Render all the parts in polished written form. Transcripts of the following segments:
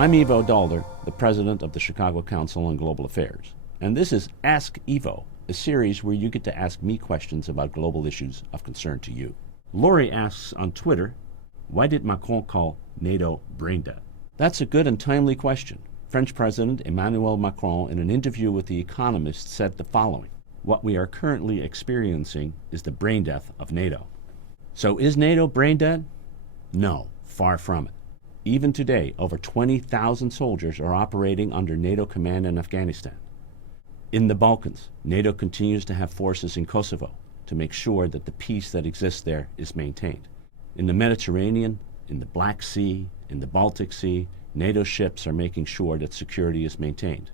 I'm Ivo Daalder, the president of the Chicago Council on Global Affairs, and this is Ask Ivo, a series where you get to ask me questions about global issues of concern to you. Lori asks on Twitter, why did Macron call NATO brain dead? That's a good and timely question. French President Emmanuel Macron, in an interview with The Economist, said the following: what we are currently experiencing is the brain death of NATO. So is NATO brain dead? No, far from it. Even today, over 20,000 soldiers are operating under NATO command in Afghanistan. In the Balkans, NATO continues to have forces in Kosovo to make sure that the peace that exists there is maintained. In the Mediterranean, in the Black Sea, in the Baltic Sea, NATO ships are making sure that security is maintained.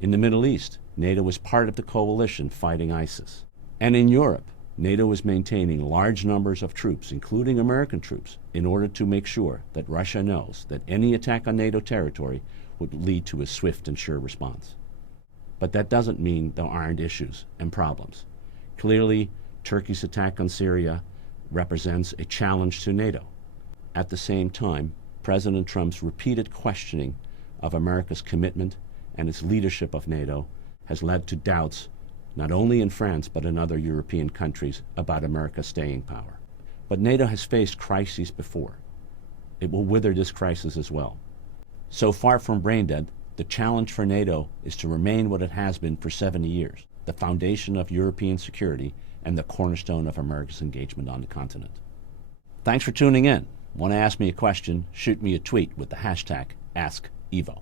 In the Middle East, NATO is part of the coalition fighting ISIS. And in Europe, NATO is maintaining large numbers of troops, including American troops, in order to make sure that Russia knows that any attack on NATO territory would lead to a swift and sure response. But that doesn't mean there aren't issues and problems. Clearly, Turkey's attack on Syria represents a challenge to NATO. At the same time, President Trump's repeated questioning of America's commitment and its leadership of NATO has led to doubts not only in France but in other European countries about America's staying power. But NATO has faced crises before. It will weather this crisis as well. So far from brain dead, the challenge for NATO is to remain what it has been for 70 years, the foundation of European security and the cornerstone of America's engagement on the continent. Thanks for tuning in. Want to ask me a question? Shoot me a tweet with the hashtag AskEvo.